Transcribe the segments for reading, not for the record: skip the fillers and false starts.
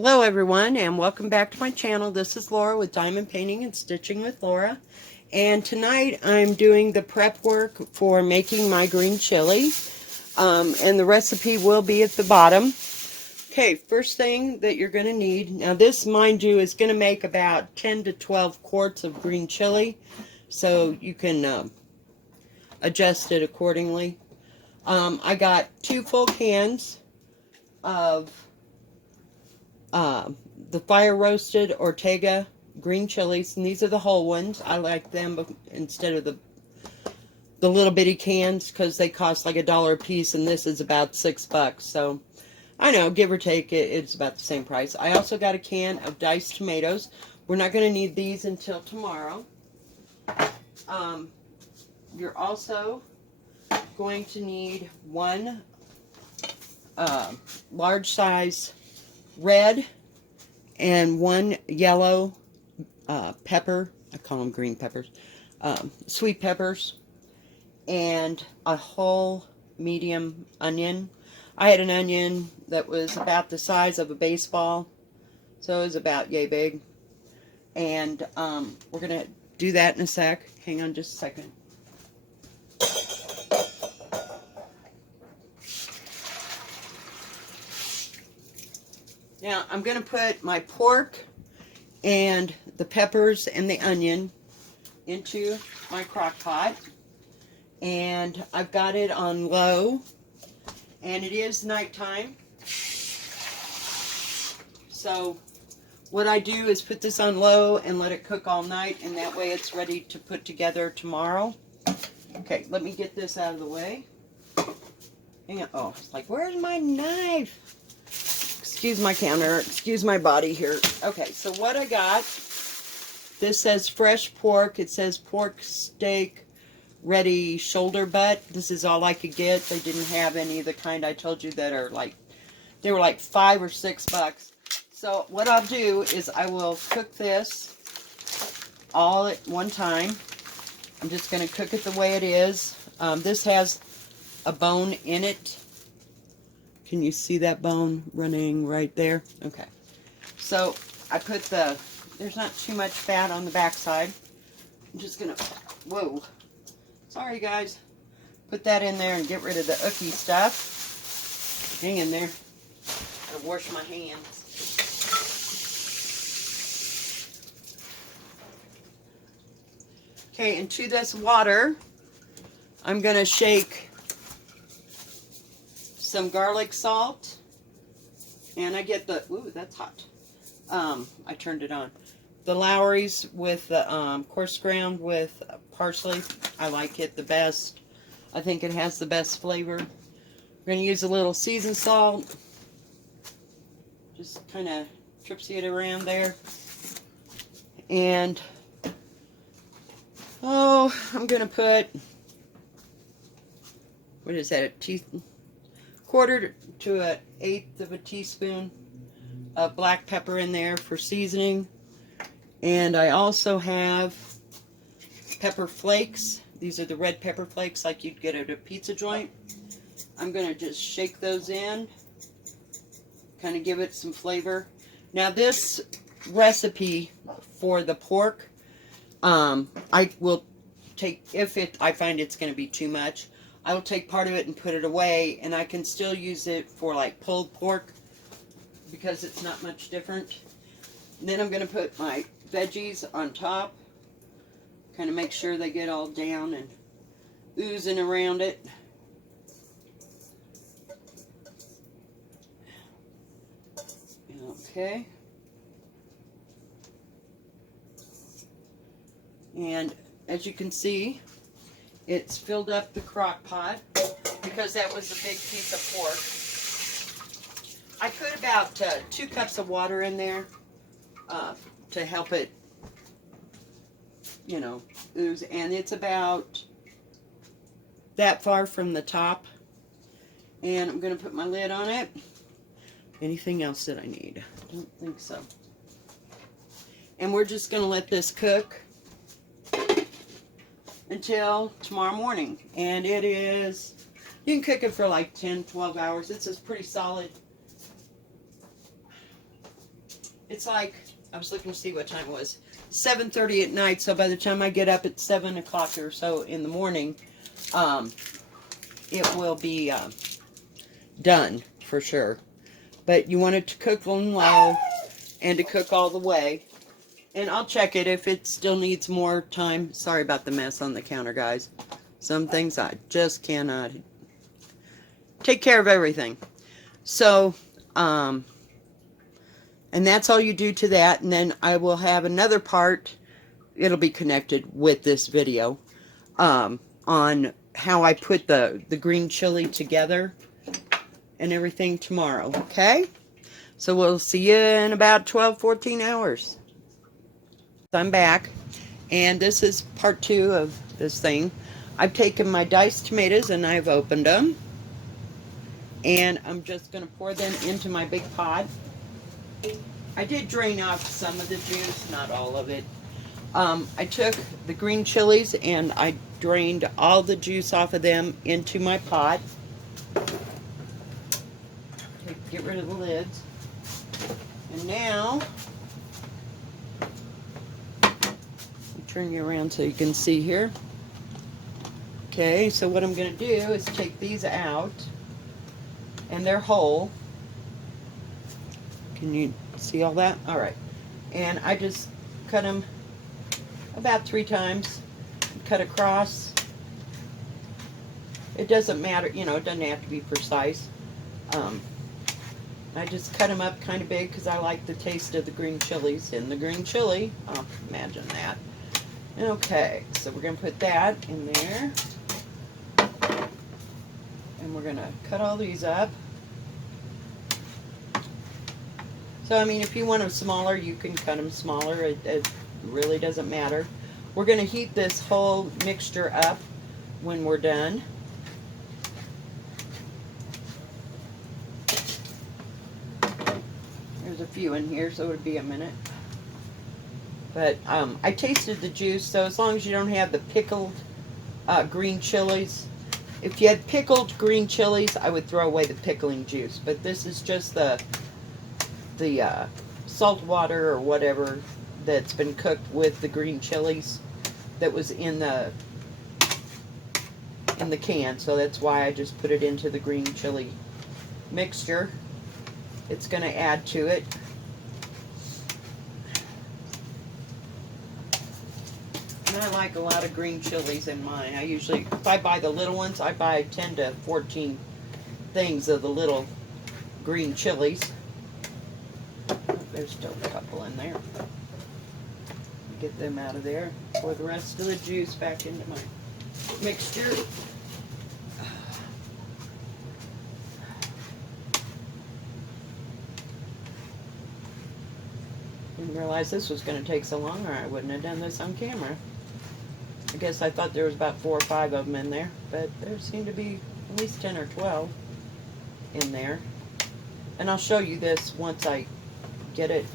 Hello everyone and welcome back to my channel. This is Laura with Diamond Painting and Stitching with Laura. And tonight I'm doing the prep work for making my green chili. And the recipe will be at the bottom. Okay, first thing that you're going to need, now this, mind you, is going to make about 10 to 12 quarts of green chili. So you can adjust it accordingly. I got 2 full cans of the fire roasted Ortega green chilies, and these are the whole ones. I like them instead of the little bitty cans because they cost like $1 a piece, and this is about $6. So I know, give or take, it's about the same price. I also got a can of diced tomatoes. We're not going to need these until tomorrow. You're also going to need 1 large size red and 1 yellow pepper. I call them green peppers. Sweet peppers. And a whole medium onion. I had an onion that was about the size of a baseball. So it was about yay big. And we're going to do that in a sec. Hang on just a second. Now, I'm going to put my pork and the peppers and the onion into my crock pot. And I've got it on low. And it is nighttime. So, what I do is put this on low and let it cook all night. And that way it's ready to put together tomorrow. Okay, let me get this out of the way. Hang on. Oh, it's like, where's my knife? Excuse my counter, excuse my body here. Okay, so what I got, this says fresh pork. It says pork steak ready shoulder butt. This is all I could get. They didn't have any of the kind I told you that are like, they were like $5 or $6. So what I'll do is I will cook this all at one time. I'm just going to cook it the way it is. This has a bone in it. Can you see that bone running right there? Okay. So I put there's not too much fat on the backside. I'm just going to, whoa. Sorry guys. Put that in there and get rid of the icky stuff. Hang in there. Gotta wash my hands. Okay, into this water, I'm going to shake some garlic salt, and I get the, ooh, that's hot. I turned it on. The Lowry's with the coarse ground with parsley. I like it the best. I think it has the best flavor. We're going to use a little seasoned salt. Just kind of tripsy it around there. And, oh, I'm going to put, what is that, a quarter to an eighth of a teaspoon of black pepper in there for seasoning. And I also have pepper flakes. These are the red pepper flakes like you'd get at a pizza joint. I'm going to just shake those in, kind of give it some flavor. Now this recipe for the pork, I will take, I find it's going to be too much, I will take part of it and put it away, and I can still use it for like pulled pork because it's not much different. And then I'm going to put my veggies on top, kind of make sure they get all down and oozing around it. Okay. And as you can see, it's filled up the crock pot because that was a big piece of pork. I put about 2 cups of water in there to help it, you know, ooze. And it's about that far from the top. And I'm going to put my lid on it. Anything else that I need? I don't think so. And we're just going to let this cook until tomorrow morning. And it is, you can cook it for like 10, 12 hours. It's a pretty solid It's like, I was looking to see what time it was. 7:30 at night, so by the time I get up at 7 o'clock or so in the morning, it will be done for sure. But you want it to cook on low and to cook all the way. And I'll check it if it still needs more time. Sorry about the mess on the counter, guys. Some things I just cannot take care of everything. So, and that's all you do to that. And then I will have another part. It'll be connected with this video on how I put the green chili together and everything tomorrow. Okay? So we'll see you in about 12, 14 hours. I'm back, and this is part 2 of this thing. I've taken my diced tomatoes and I've opened them, and I'm just going to pour them into my big pot. I did drain off some of the juice, not all of it. I took the green chilies and I drained all the juice off of them into my pot. Get rid of the lids. And now, turn you around so you can see here. Okay, so what I'm going to do is take these out, and they're whole. Can you see all that? All right. And I just cut them about 3 times. Cut across. It doesn't matter, you know, it doesn't have to be precise. I just cut them up kind of big because I like the taste of the green chilies in the green chili. Oh, imagine that. Okay, so we're going to put that in there. And we're going to cut all these up. So, I mean, if you want them smaller, you can cut them smaller. It really doesn't matter. We're going to heat this whole mixture up when we're done. There's a few in here, so it'll be a minute. But I tasted the juice, so as long as you don't have the pickled green chilies. If you had pickled green chilies, I would throw away the pickling juice. But this is just the salt water or whatever that's been cooked with the green chilies that was in the can. So that's why I just put it into the green chili mixture. It's going to add to it. And I like a lot of green chilies in mine. I usually, if I buy the little ones, I buy 10 to 14 things of the little green chilies. There's still a couple in there. Get them out of there. Pour the rest of the juice back into my mixture. Didn't realize this was going to take so long, or I wouldn't have done this on camera. I guess I thought there was about 4 or 5 of them in there, but there seemed to be at least 10 or 12 in there. And I'll show you this once I get it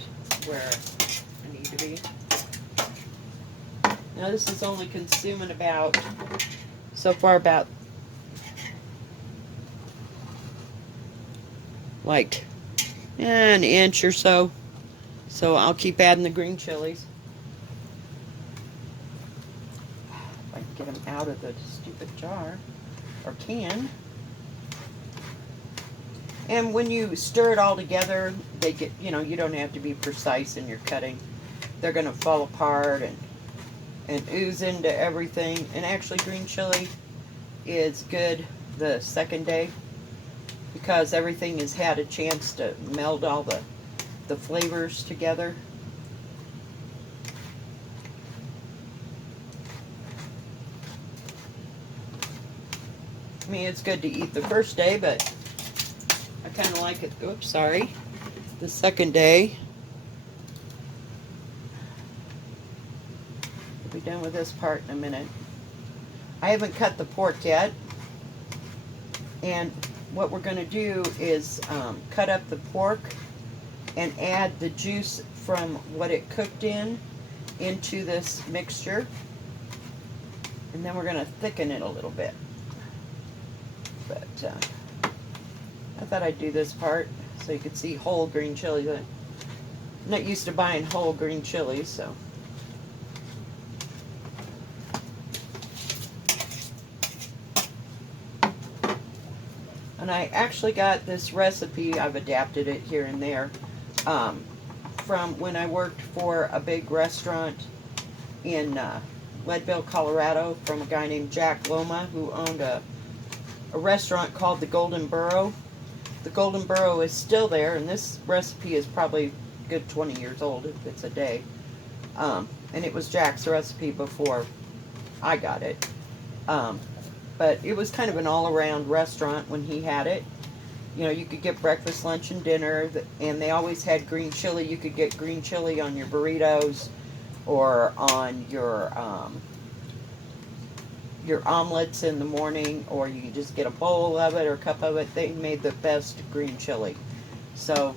where I need to be. Now this is only consuming about, so far about, like an inch or so. So I'll keep adding the green chilies. If I can get them out of the stupid jar or can. And when you stir it all together, they get, you know, you don't have to be precise in your cutting. They're going to fall apart and ooze into everything. And actually green chili is good the second day because everything has had a chance to meld all the flavors together. I mean, it's good to eat the first day, but I kind of like it, oops, sorry, the second day. We'll be done with this part in a minute. I haven't cut the pork yet, and what we're going to do is cut up the pork and add the juice from what it cooked in into this mixture. And then we're going to thicken it a little bit. But I thought I'd do this part so you could see whole green chili. I'm not used to buying whole green chilies, so. And I actually got this recipe, I've adapted it here and there, from when I worked for a big restaurant in Leadville, Colorado, from a guy named Jack Loma, who owned a restaurant called the Golden Burrow. The Golden Burrow is still there, and this recipe is probably a good 20 years old if it's a day. And it was Jack's recipe before I got it. But it was kind of an all-around restaurant when he had it. You know, you could get breakfast, lunch, and dinner, and they always had green chili. You could get green chili on your burritos or on your omelets in the morning, or you could just get a bowl of it or a cup of it. They made the best green chili. So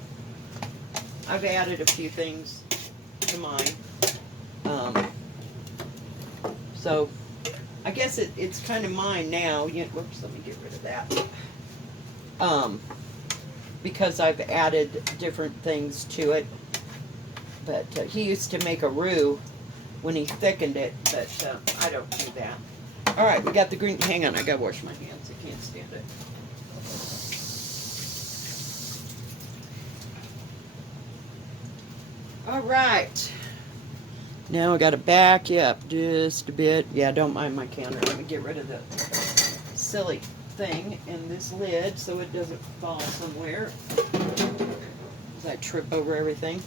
I've added a few things to mine. So I guess it's kind of mine now. Whoops, let me get rid of that. Because I've added different things to it. But he used to make a roux when he thickened it, but I don't do that. All right, we got the green. Hang on, I gotta wash my hands. I can't stand it. All right. Now I gotta back you up just a bit. Yeah, don't mind my counter. Let me get rid of the silly thing in this lid so it doesn't fall somewhere as I trip over everything.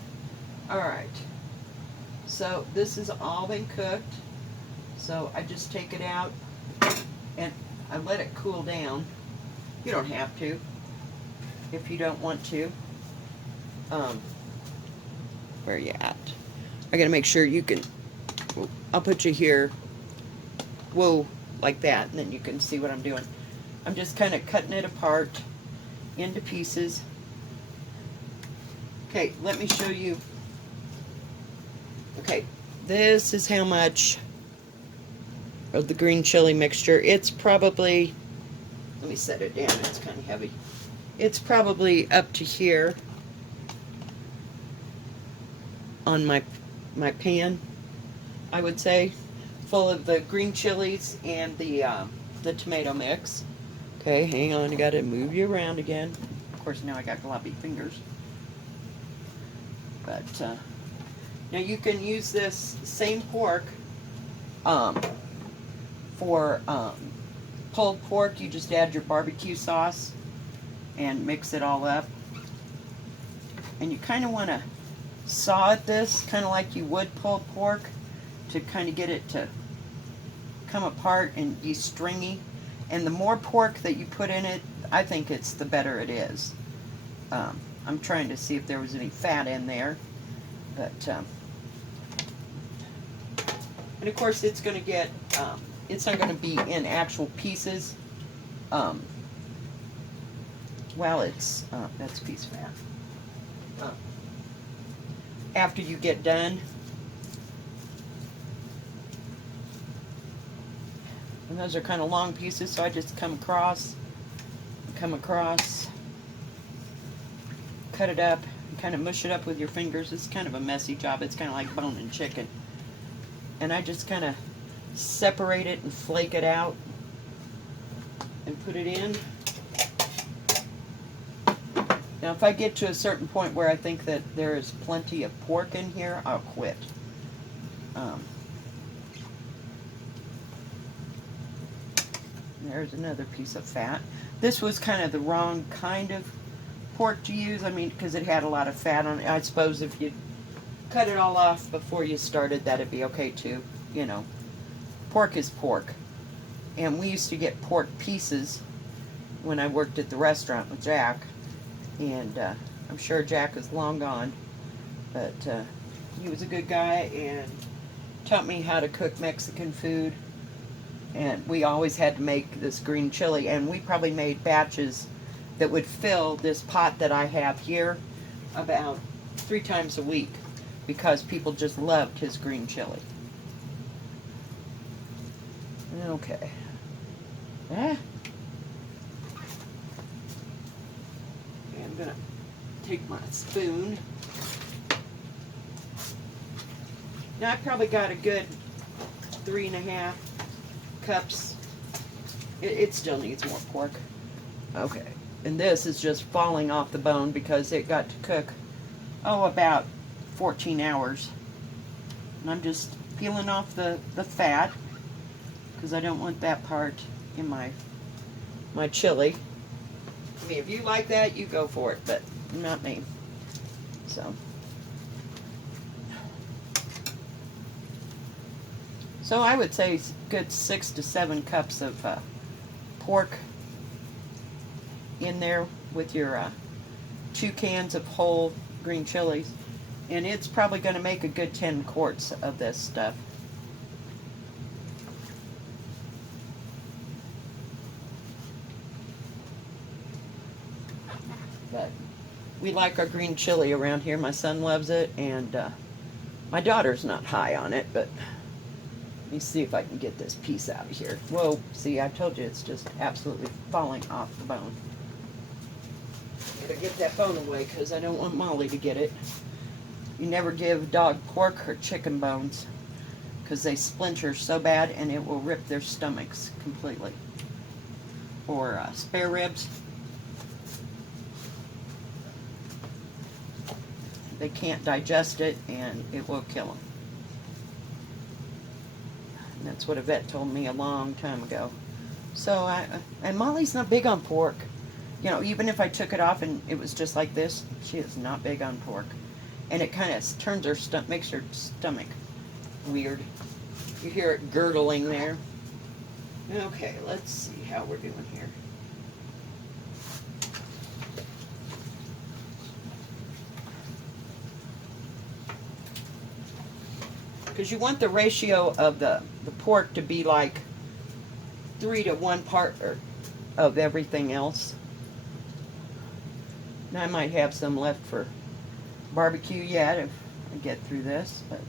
All right. So this has all been cooked. So I just take it out and I let it cool down. You don't have to if you don't want to. Where are you at? I gotta make sure you can. I'll put you here. Whoa, like that, and then you can see what I'm doing. I'm just kind of cutting it apart into pieces. Okay, let me show you. Okay, this is how much of the green chili mixture. It's probably, let me set it down, it's kind of heavy. It's probably up to here on my pan, I would say, full of the green chilies and the tomato mix. Okay, hang on, I gotta move you around again. Of course, now I got gloppy fingers. But now you can use this same pork for pulled pork. You just add your barbecue sauce and mix it all up. And you kind of want to saw at this, kind of like you would pulled pork, to kind of get it to come apart and be stringy. And the more pork that you put in it, I think it's the better it is. I'm trying to see if there was any fat in there, but and of course it's going to get it's not going to be in actual pieces. Well, it's that's a piece of fat. After you get done, and those are kind of long pieces, so I just come across, cut it up, and kind of mush it up with your fingers. It's kind of a messy job. It's kind of like boning chicken. And I just kind of separate it and flake it out and put it in. Now, if I get to a certain point where I think that there is plenty of pork in here, I'll quit. There's another piece of fat. This was kind of the wrong kind of pork to use. I mean, because it had a lot of fat on it. I suppose if you cut it all off before you started, that'd be okay too. You know, pork is pork. And we used to get pork pieces when I worked at the restaurant with Jack. And I'm sure Jack is long gone. But he was a good guy and taught me how to cook Mexican food. And we always had to make this green chili, and we probably made batches that would fill this pot that I have here about 3 times a week, because people just loved his green chili. Okay. I'm gonna take my spoon Now I probably got a good 3.5 cups. It still needs more pork. Okay, and this is just falling off the bone because it got to cook, oh, about 14 hours. And I'm just peeling off the fat because I don't want that part in my chili. I mean, if you like that, you go for it, but not me. So I would say good 6 to 7 cups of pork in there with your 2 cans of whole green chilies, and it's probably going to make a good 10 quarts of this stuff. But we like our green chili around here. My son loves it, and my daughter's not high on it, but let me see if I can get this piece out of here. Whoa, see, I told you it's just absolutely falling off the bone. Gotta get that bone away because I don't want Molly to get it. You never give dog pork or chicken bones because they splinter so bad and it will rip their stomachs completely. Or spare ribs. They can't digest it and it will kill them. And that's what a vet told me a long time ago. So, and Molly's not big on pork. You know, even if I took it off and it was just like this, she is not big on pork. And it kind of turns her stomach, makes her stomach weird. You hear it gurgling there. Okay, let's see how we're doing here. Because you want the ratio of the pork to be like 3 to 1 part of everything else. Now I might have some left for barbecue yet if I get through this, but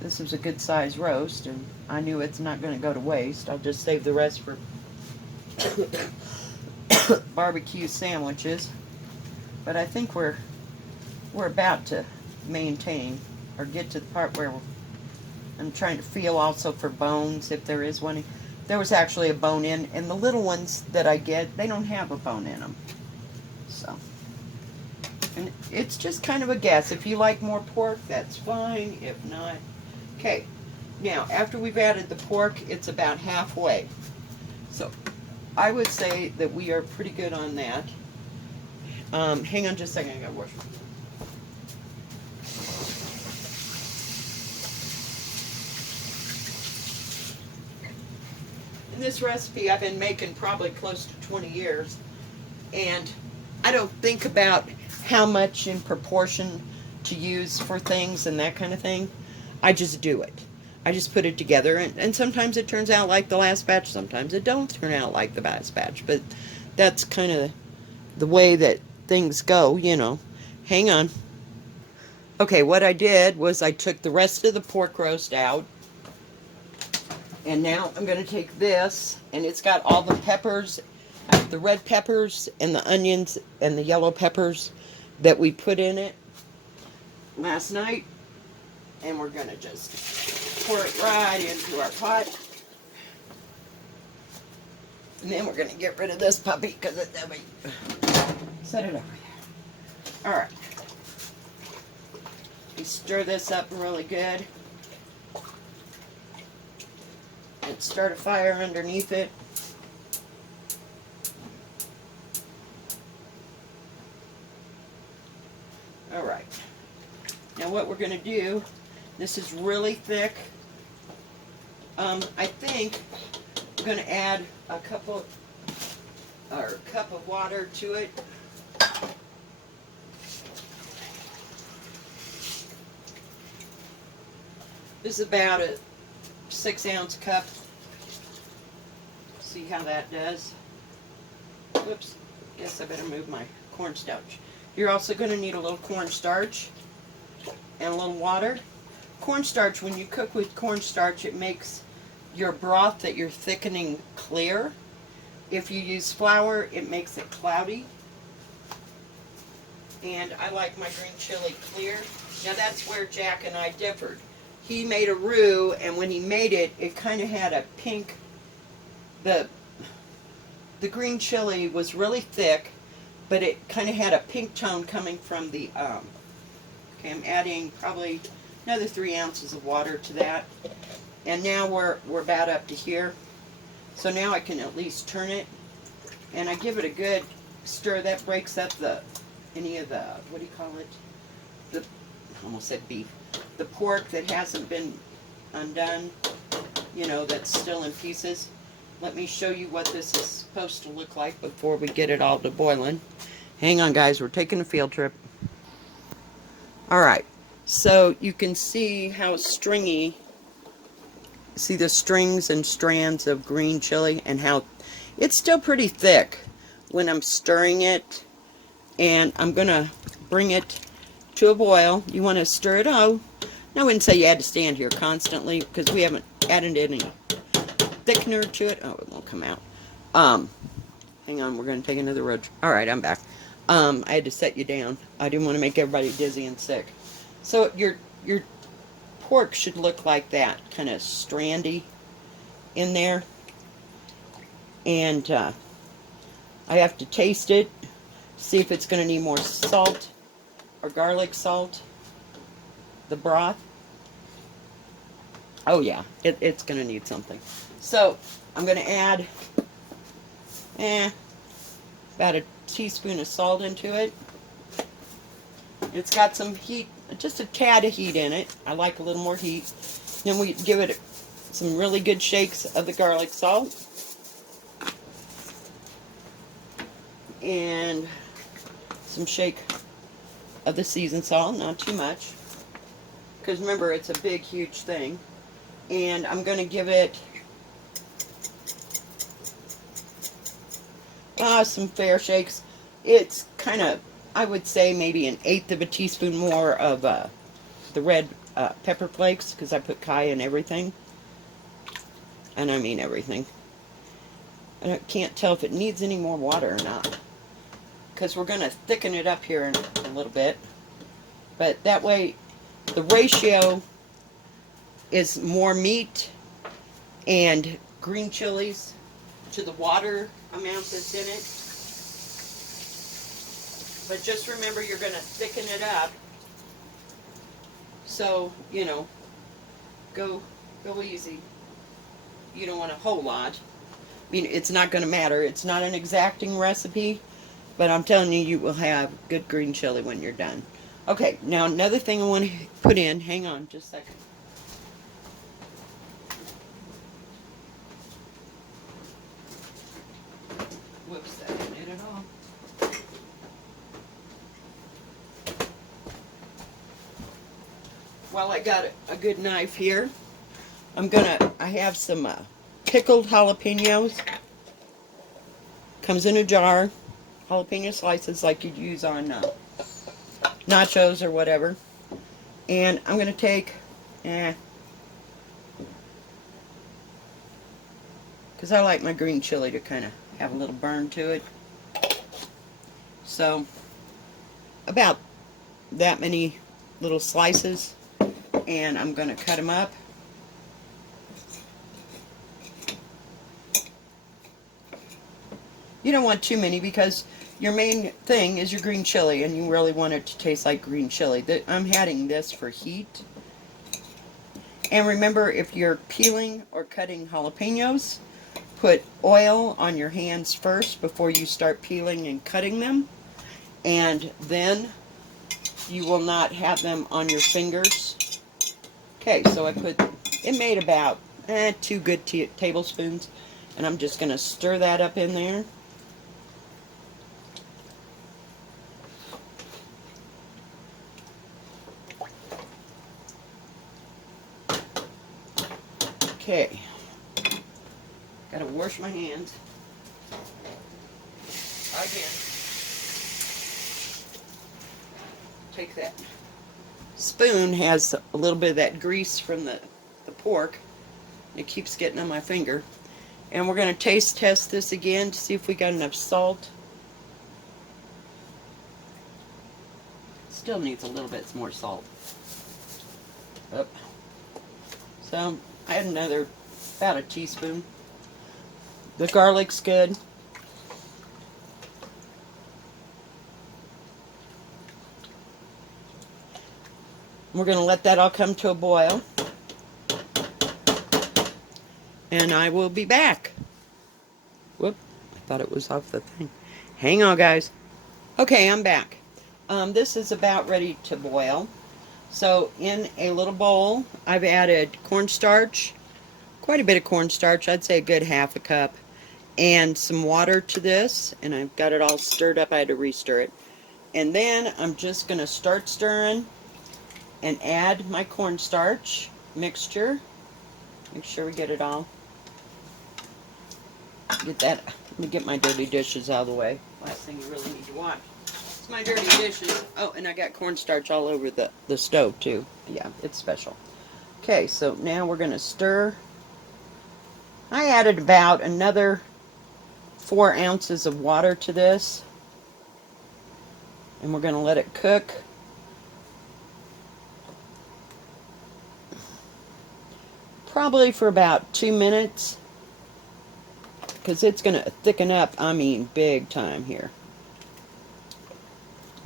this is a good size roast, and I knew it's not going to go to waste. I'll just save the rest for barbecue sandwiches. But I think we're about to maintain or get to the part where I'm trying to feel also for bones if there is one. There was actually a bone in, and the little ones that I get, they don't have a bone in them. So, and it's just kind of a guess. If you like more pork, that's fine. If not, okay. Now, after we've added the pork, it's about halfway. So, I would say that we are pretty good on that. Hang on just a second, I gotta wash it. And this recipe I've been making probably close to 20 years. And I don't think about how much in proportion to use for things and that kind of thing. I just do it. I just put it together, and sometimes it turns out like the last batch, sometimes it don't turn out like the last batch, but that's kind of the way that things go, you know. Hang on. Okay, what I did was I took the rest of the pork roast out, and now I'm going to take this, and it's got all the peppers, the red peppers and the onions and the yellow peppers that we put in it last night. And we're going to just pour it right into our pot. And then we're going to get rid of this puppy because it's heavy. Set it over there. Alright. We stir this up really good. And start a fire underneath it. Alright. Now what we're going to do, this is really thick. I think I'm going to add a cup of water to it. This is about a 6-ounce cup. See how that does. Whoops. Guess I better move my cornstarch. You're also going to need a little cornstarch and a little water. Cornstarch, when you cook with cornstarch, it makes your broth that you're thickening clear. If you use flour, it makes it cloudy. And I like my green chili clear. Now that's where Jack and I differed. he made a roux, and when he made it, it kind of had a pink, the green chili was really thick, but it kind of had a pink tone coming from the, okay, I'm adding probably another 3 ounces of water to that. And now we're about up to here. So now I can at least turn it, and I give it a good stir. That breaks up any of the, what do you call it? I almost said beef. The pork that hasn't been undone, you know, that's still in pieces. Let me show you what this is supposed to look like before we get it all to boiling. Hang on, guys, we're taking a field trip. Alright, so you can see how stringy, see the strings and strands of green chili, and how it's still pretty thick when I'm stirring it. And I'm going to bring it to a boil. You want to stir it out. I wouldn't say you had to stand here constantly because we haven't added any thickener to it. Oh, it won't come out. Hang on, we're going to take another road. Alright, I'm back. I had to set you down. I didn't want to make everybody dizzy and sick. So your pork should look like that, kind of strandy in there. And I have to taste it, see if it's going to need more salt or garlic salt. The broth. Oh yeah, it's going to need something. So I'm going to add about a teaspoon of salt into it. It's got some heat, just a tad of heat in it. I like a little more heat. Then we give it some really good shakes of the garlic salt. And some shake of the seasoned salt, not too much. Because remember, it's a big, huge thing. And I'm going to give it some fair shakes. It's kind of, I would say maybe 1/8 of a teaspoon more of the red pepper flakes, because I put kai in everything. And I mean everything. And I can't tell if it needs any more water or not, because we're going to thicken it up here in a little bit. But that way, the ratio is more meat and green chilies to the water amount that's in it. But just remember, you're going to thicken it up. So, you know, go easy. You don't want a whole lot. I mean, it's not going to matter. It's not an exacting recipe, but I'm telling you, you will have good green chili when you're done. Okay, now another thing I want to put in. Hang on just a second. Whoops, that didn't hit it all. Well, I got a good knife here. I have some pickled jalapenos. Comes in a jar. Jalapeno slices like you'd use on nachos or whatever. And I'm going to take, because I like my green chili to kind of have a little burn to it. So, about that many little slices. And I'm going to cut them up. You don't want too many because your main thing is your green chili, and you really want it to taste like green chili. I'm adding this for heat. And remember, if you're peeling or cutting jalapenos, put oil on your hands first before you start peeling and cutting them. And then you will not have them on your fingers. Okay, so it made about 2 good tablespoons. And I'm just going to stir that up in there. Okay, gotta wash my hands again. Take that spoon, has a little bit of that grease from the pork. It keeps getting on my finger. And we're gonna taste test this again to see if we got enough salt. Still needs a little bit more salt. Oh. So I had another, about a teaspoon. The garlic's good. We're going to let that all come to a boil. And I will be back. Whoop, I thought it was off the thing. Hang on, guys. Okay, I'm back. This is about ready to boil. So in a little bowl, I've added cornstarch, quite a bit of cornstarch, I'd say a good half a cup, and some water to this, and I've got it all stirred up. I had to re-stir it. And then I'm just going to start stirring and add my cornstarch mixture. Make sure we get it all. Get that. Let me get my dirty dishes out of the way. Last thing you really need to watch. It's my dirty dishes. Oh, and I got cornstarch all over the stove too. Yeah, it's special. Okay, so now we're going to stir. I added about another 4 ounces of water to this. And we're going to let it cook. Probably for about 2 minutes. Because it's going to thicken up, I mean, big time here.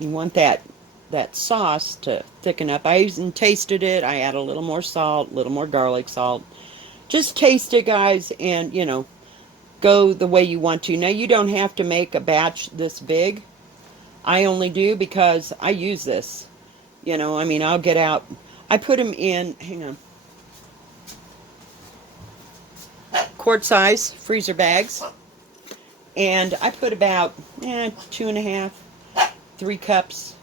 You want that sauce to thicken up. I even tasted it. I add a little more salt, a little more garlic salt. Just taste it, guys, and, you know, go the way you want to. Now, you don't have to make a batch this big. I only do because I use this. You know, I mean, I'll get out. I put them in, hang on, quart size freezer bags. And I put about 2.5, 3 cups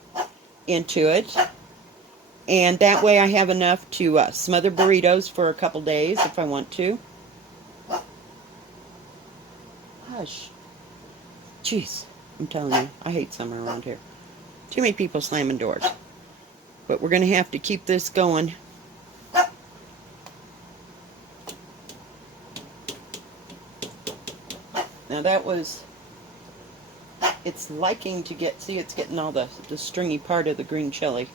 into it. And that way I have enough to smother burritos for a couple days if I want to. Hush. Jeez, I'm telling you, I hate summer around here. Too many people slamming doors. But we're going to have to keep this going. Now that was, it's liking to get, see, it's getting all the stringy part of the green chili.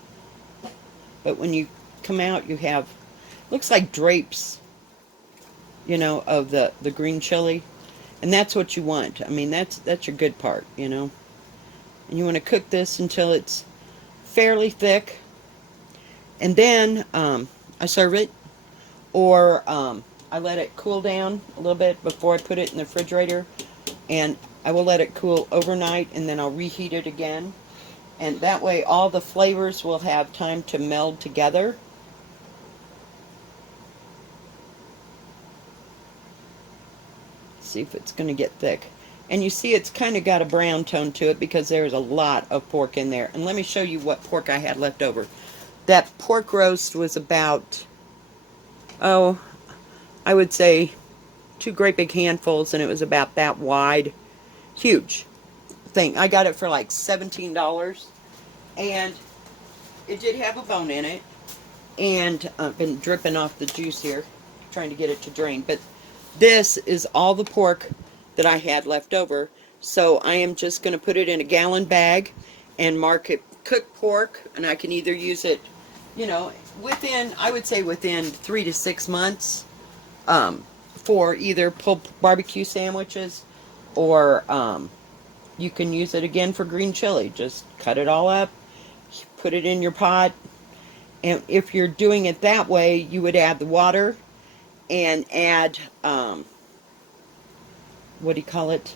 But when you come out, you have, looks like drapes, you know, of the green chili. And that's what you want. I mean, that's your good part, you know. And you want to cook this until it's fairly thick. And then I serve it, or I let it cool down a little bit before I put it in the refrigerator. And I will let it cool overnight, and then I'll reheat it again. And that way all the flavors will have time to meld together. See if it's going to get thick. And you see it's kind of got a brown tone to it because there's a lot of pork in there. And let me show you what pork I had left over. That pork roast was about, oh, I would say 2 great big handfuls, and it was about that wide. Huge thing. I got it for like $17. And it did have a bone in it. And I've been dripping off the juice here, trying to get it to drain. But this is all the pork that I had left over. So I am just going to put it in a gallon bag and mark it cooked pork. And I can either use it, you know, within, I would say within 3 to 6 months for either pulled barbecue sandwiches, or you can use it again for green chili. Just cut it all up, put it in your pot. And if you're doing it that way, you would add the water and add, what do you call it?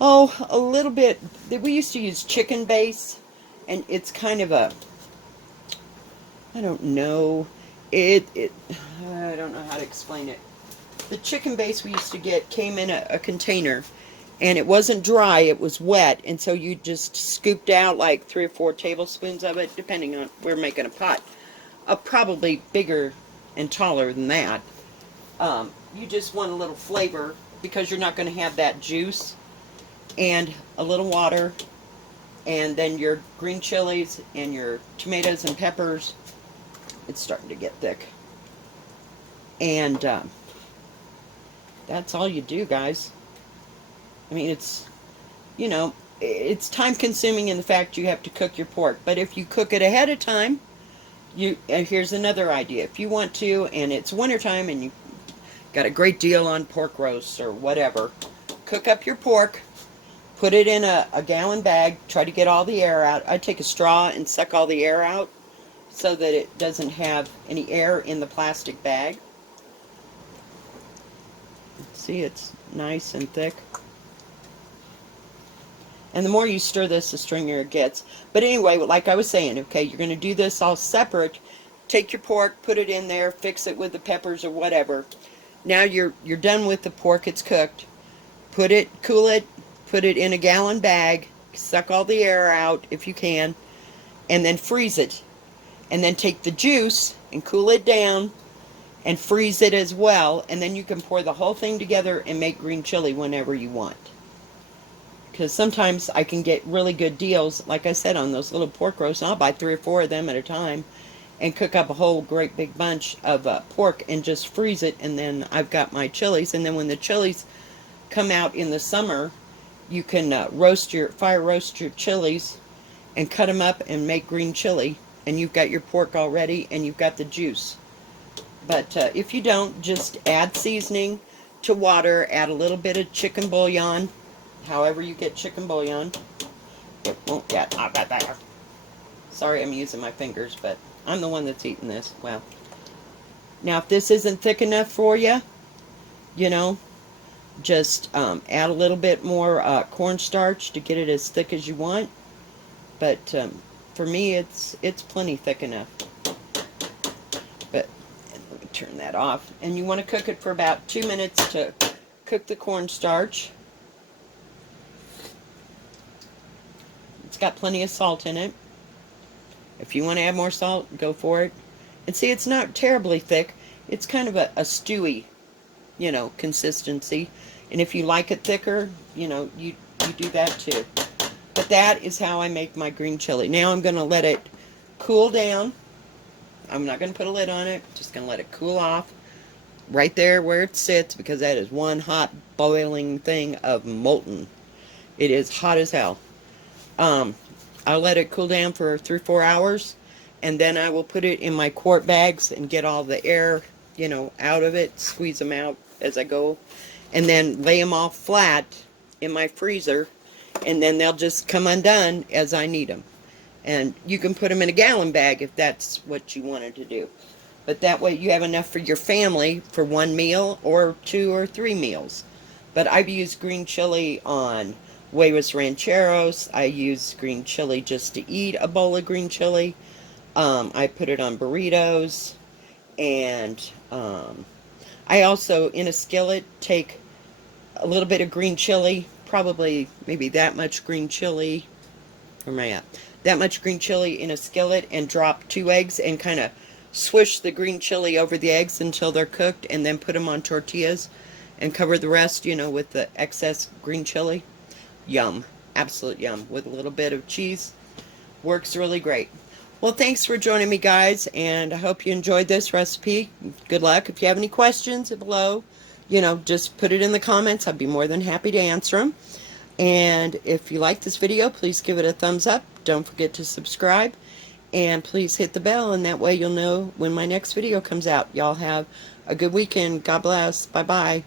Oh, a little bit. We used to use chicken base, and it's kind of a, I don't know. I don't know how to explain it. The chicken base we used to get came in a container, and it wasn't dry, it was wet, and so you just scooped out like 3 or 4 tablespoons of it, depending on, we're making a pot. Probably bigger and taller than that. You just want a little flavor, because you're not going to have that juice, and a little water, and then your green chilies and your tomatoes and peppers. It's starting to get thick. And that's all you do, guys. I mean, it's, you know, it's time consuming in the fact you have to cook your pork. But if you cook it ahead of time, And here's another idea. If you want to, and it's wintertime and you got a great deal on pork roasts or whatever, cook up your pork, put it in a gallon bag, try to get all the air out. I take a straw and suck all the air out so that it doesn't have any air in the plastic bag. See, it's nice and thick. And the more you stir this, the stringier it gets. But anyway, like I was saying, okay, you're going to do this all separate. Take your pork, put it in there, fix it with the peppers or whatever. Now you're done with the pork, it's cooked. Cool it, put it in a gallon bag, suck all the air out if you can, and then freeze it. And then take the juice and cool it down and freeze it as well. And then you can pour the whole thing together and make green chili whenever you want. Because sometimes I can get really good deals, like I said, on those little pork roasts. I'll buy 3 or 4 of them at a time and cook up a whole great big bunch of pork and just freeze it. And then I've got my chilies. And then when the chilies come out in the summer, you can fire roast your chilies and cut them up and make green chili. And you've got your pork already and you've got the juice. But if you don't, just add seasoning to water, add a little bit of chicken bouillon, however you get chicken bouillon. It won't get, I got that. Sorry, I'm using my fingers, but I'm the one that's eating this. Well, now if this isn't thick enough for you, you know, just add a little bit more cornstarch to get it as thick as you want. But for me, it's plenty thick enough. But let me turn that off. And you want to cook it for about 2 minutes to cook the cornstarch. It's got plenty of salt in it. If you want to add more salt, go for it. And see, it's not terribly thick. It's kind of a stewy, you know, consistency. And if you like it thicker, you know, you do that too. But that is how I make my green chili. Now I'm going to let it cool down. I'm not going to put a lid on it. Just going to let it cool off right there where it sits, because that is one hot boiling thing of molten. It is hot as hell. I'll let it cool down for 3 or 4 hours, and then I will put it in my quart bags and get all the air, you know, out of it, squeeze them out as I go, and then lay them all flat in my freezer, and then they'll just come undone as I need them. And you can put them in a gallon bag if that's what you wanted to do. But that way you have enough for your family for 1 meal or 2 or 3 meals. But I've used green chili on huevos rancheros. I use green chili just to eat a bowl of green chili. I put it on burritos. And I also, in a skillet, take a little bit of green chili, probably maybe that much green chili. Where am I at? That much green chili in a skillet, and drop 2 eggs and kind of swish the green chili over the eggs until they're cooked, and then put them on tortillas and cover the rest, you know, with the excess green chili. Yum. Absolute yum. With a little bit of cheese. Works really great. Well, thanks for joining me, guys, and I hope you enjoyed this recipe. Good luck. If you have any questions below, you know, just put it in the comments. I'd be more than happy to answer them. And if you like this video, please give it a thumbs up. Don't forget to subscribe. And please hit the bell, and that way you'll know when my next video comes out. Y'all have a good weekend. God bless. Bye-bye.